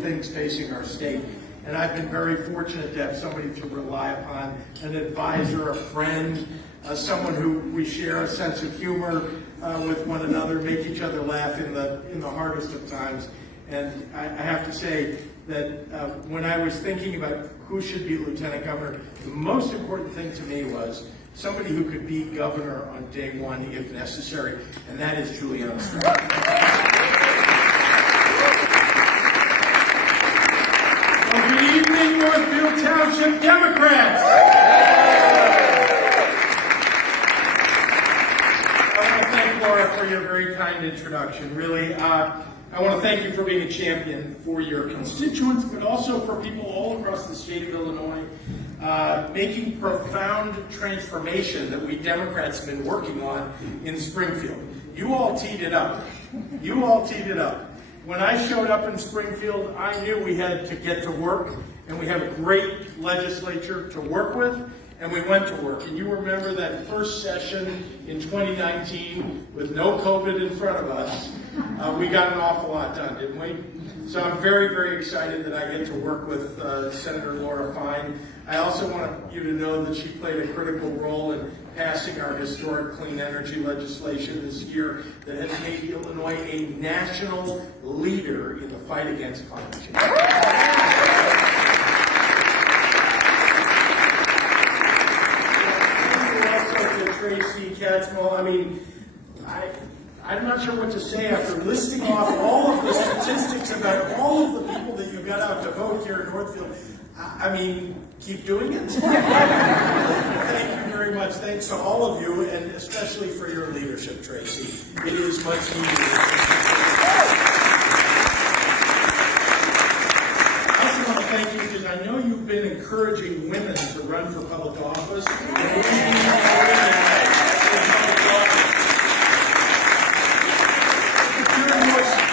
things facing our state. And I've been very fortunate to have somebody to rely upon, an advisor, a friend, someone who we share a sense of humor with one another, make each other laugh in the hardest of times. And I have to say that when I was thinking about who should be lieutenant governor, the most important thing to me was somebody who could be governor on day one if necessary, and that is Juliana Starr. Well, good evening, Northfield Township Democrats. I want to thank Laura for your very kind introduction. Really, I want to thank you for being a champion for your constituents, but also for people all across the state of Illinois, making profound transformation that we Democrats have been working on in Springfield. You all teed it up. You all teed it up. When I showed up in Springfield, I knew we had to get to work, and we have a great legislature to work with, and we went to work. And you remember that first session in 2019 with no COVID in front of us. We got an awful lot done, didn't we? So I'm very, very excited that I get to work with Senator Laura Fine. I also want you to know that she played a critical role in passing our historic clean energy legislation this year that has made Illinois a national leader in the fight against climate change. Also to Tracy Katzmal, I mean, I'm not sure what to say after listing off all of the statistics about all of the people that you got out to vote here in Northfield. I mean, keep doing it. Thank you very much. Thanks to all of you, and especially for your leadership, Tracy. It is much needed. I also want to thank you because I know you've been encouraging women to run for public office.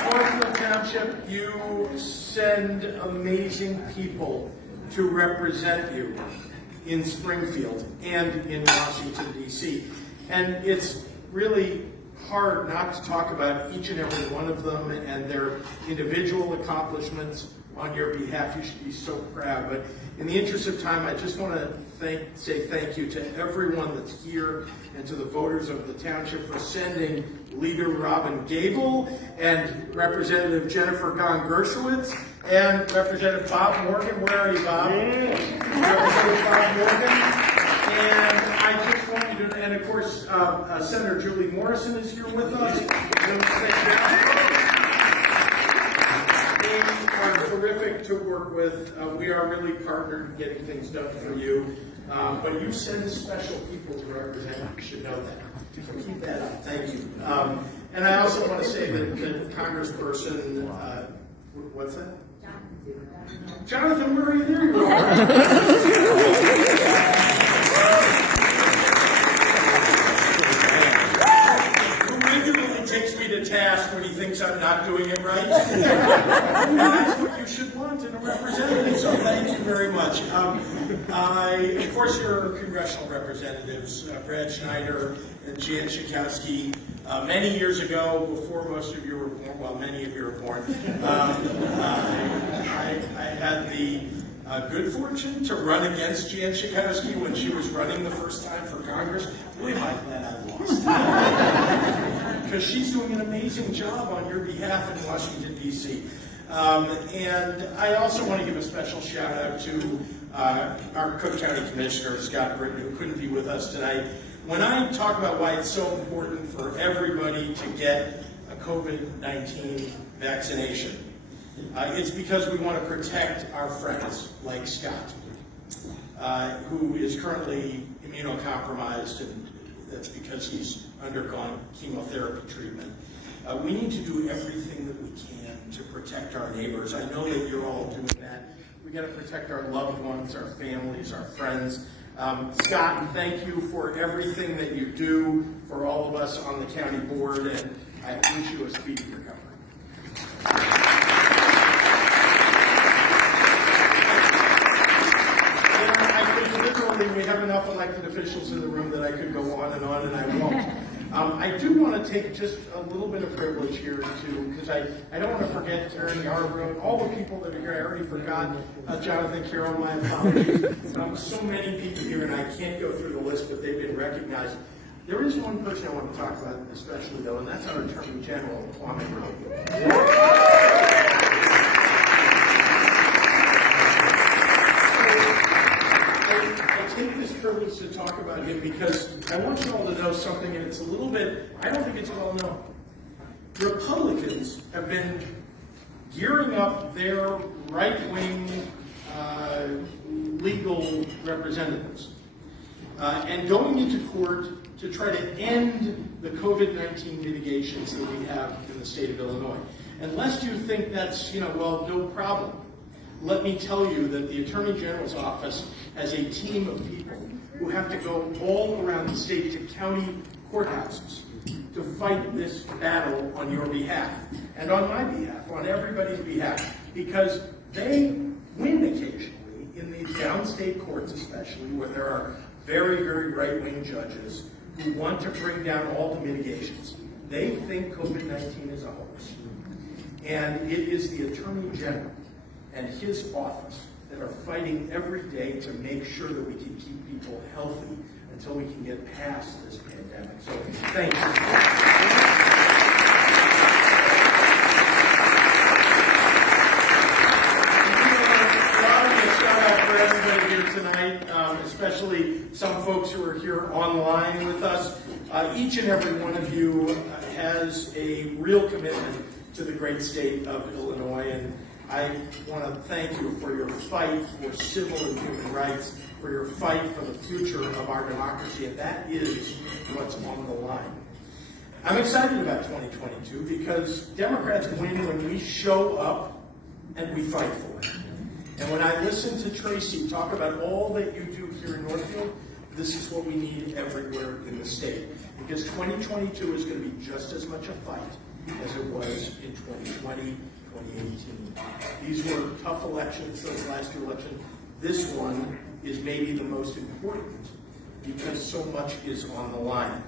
Northfield Township, you send amazing people to represent you in Springfield and in Washington, D.C. And it's really hard not to talk about each and every one of them and their individual accomplishments on your behalf. You should be so proud. But in the interest of time, I just want to say thank you to everyone that's here and to the voters of the township for sending Leader Robin Gable and Representative Jennifer Gong-Gershowitz and Representative Bob Morgan. Where are you, Bob? Representative Bob Morgan. And I just want you to, and of course, Senator Julie Morrison is here with us. They are terrific to work with. We are really partnered in getting things done for you. But you send special people to represent. You should know that. So keep that up. Thank you. And I also want to say that Congressperson, what's that? Jonathan, where are you? There you are. Takes me to task when he thinks I'm not doing it right. And that's what you should want in a representative, so thank you very much. Of course, your congressional representatives, Brad Schneider and Jan Schakowsky, many years ago, before most of you were born, well, many of you were born, I had the good fortune to run against Jan Schakowsky when she was running the first time for Congress. Boy, am I glad I lost. Because she's doing an amazing job on your behalf in Washington, D.C. And I also want to give a special shout out to our Cook County Commissioner, Scott Britton, who couldn't be with us tonight. When I talk about why it's so important for everybody to get a COVID-19 vaccination, it's because we want to protect our friends like Scott, who is currently immunocompromised, and that's because he's undergone chemotherapy treatment. We need to do everything that we can to protect our neighbors. I know that you're all doing that. We got to protect our loved ones, our families, our friends. Scott, thank you for everything that you do for all of us on the county board, and I wish you a speedy recovery. We have enough elected officials in the room that I could go on, and I won't. I do want want to take just a little bit of privilege here too, because I don't want to forget Karen Yarbrough, all the people that are here. I already forgot Jonathan Carroll, my apologies. So many people here, and I can't go through the list, but they've been recognized. There is one person I want to talk about especially though, and that's our Attorney General, Kwame Brown. I take this privilege to talk about him because I want you all to know something, and it's a little bit, I don't think it's well known. Republicans have been gearing up their right-wing legal representatives and going into court to try to end the COVID-19 mitigations that we have in the state of Illinois. And lest you think that's, well, no problem, let me tell you that the Attorney General's office has a team of people who have to go all around the state to county courthouses to fight this battle on your behalf and on my behalf, on everybody's behalf, because they win occasionally in these downstate courts, especially where there are very, very right-wing judges who want to bring down all the mitigations. They think COVID-19 is a hoax. And it is the Attorney General and his office that are fighting every day to make sure that we can keep people healthy until we can get past this pandemic. So thank you. For everybody here tonight, especially some folks who are here online with us. Each and every one of you has a real commitment to the great state of Illinois, and I want to thank you for your fight for civil and human rights, for your fight for the future of our democracy, and that is what's on the line. I'm excited about 2022 because Democrats win when we show up and we fight for it. And when I listen to Tracy talk about all that you do here in Northfield, this is what we need everywhere in the state. Because 2022 is going to be just as much a fight as it was in 2020, 2018. These were tough elections, those last two elections. This one is maybe the most important because so much is on the line.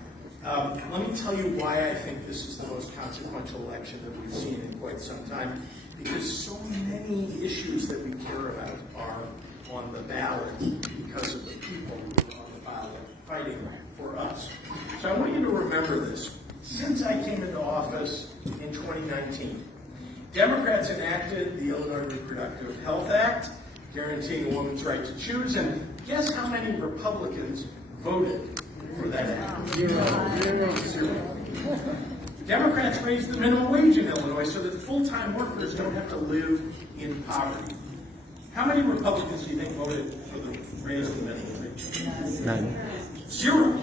Let me tell you why I think this is the most consequential election that we've seen in quite some time. Because so many issues that we care about are on the ballot because of the people who are on the ballot fighting for us. So I want you to remember this. Since I came into office in 2019, Democrats enacted the Illinois Reproductive Health Act, guaranteeing a woman's right to choose, and guess how many Republicans voted for that act? Zero. Democrats raised the minimum wage in Illinois so that full-time workers don't have to live in poverty. How many Republicans do you think voted for the raise of the minimum wage? None. Zero.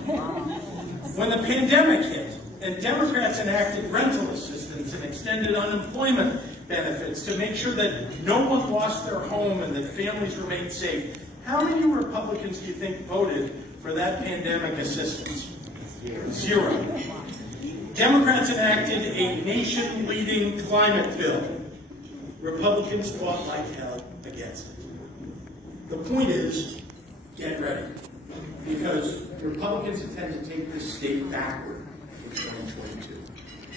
When the pandemic hit and Democrats enacted rental assistance and extended unemployment benefits to make sure that no one lost their home and that families remained safe, how many Republicans do you think voted for that pandemic assistance? Zero. Democrats enacted a nation-leading climate bill. Republicans fought like hell against it. The point is, get ready, because Republicans intend to take this state backward in 2022,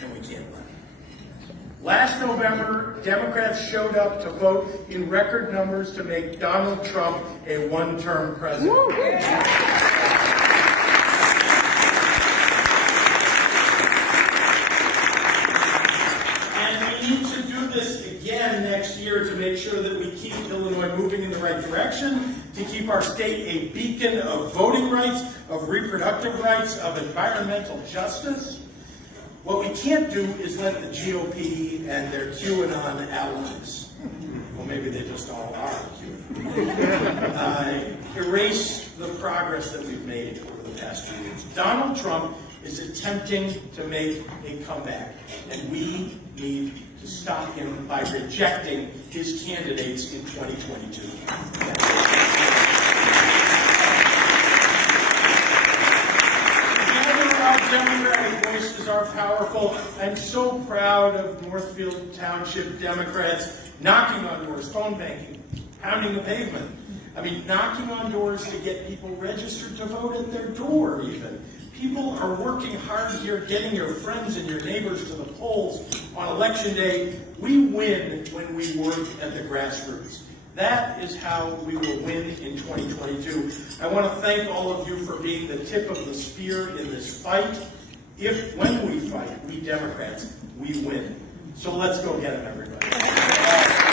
and we can't let it. Last November, Democrats showed up to vote in record numbers to make Donald Trump a one-term president. Next year to make sure that we keep Illinois moving in the right direction, to keep our state a beacon of voting rights, of reproductive rights, of environmental justice. What we can't do is let the GOP and their QAnon allies, well maybe they just all are QAnon, erase the progress that we've made over the past few years. Donald Trump is attempting to make a comeback, and we need to stop him by rejecting his candidates in 2022. Together, our Democratic voices are powerful. I'm so proud of Northfield Township Democrats knocking on doors, phone banking, pounding the pavement. I mean, knocking on doors to get people registered to vote at their door, even. People are working hard here, getting your friends and your neighbors to the polls on election day. We win when we work at the grassroots. That is how we will win in 2022. I want to thank all of you for being the tip of the spear in this fight. When we fight, we Democrats, we win. So let's go get them, everybody.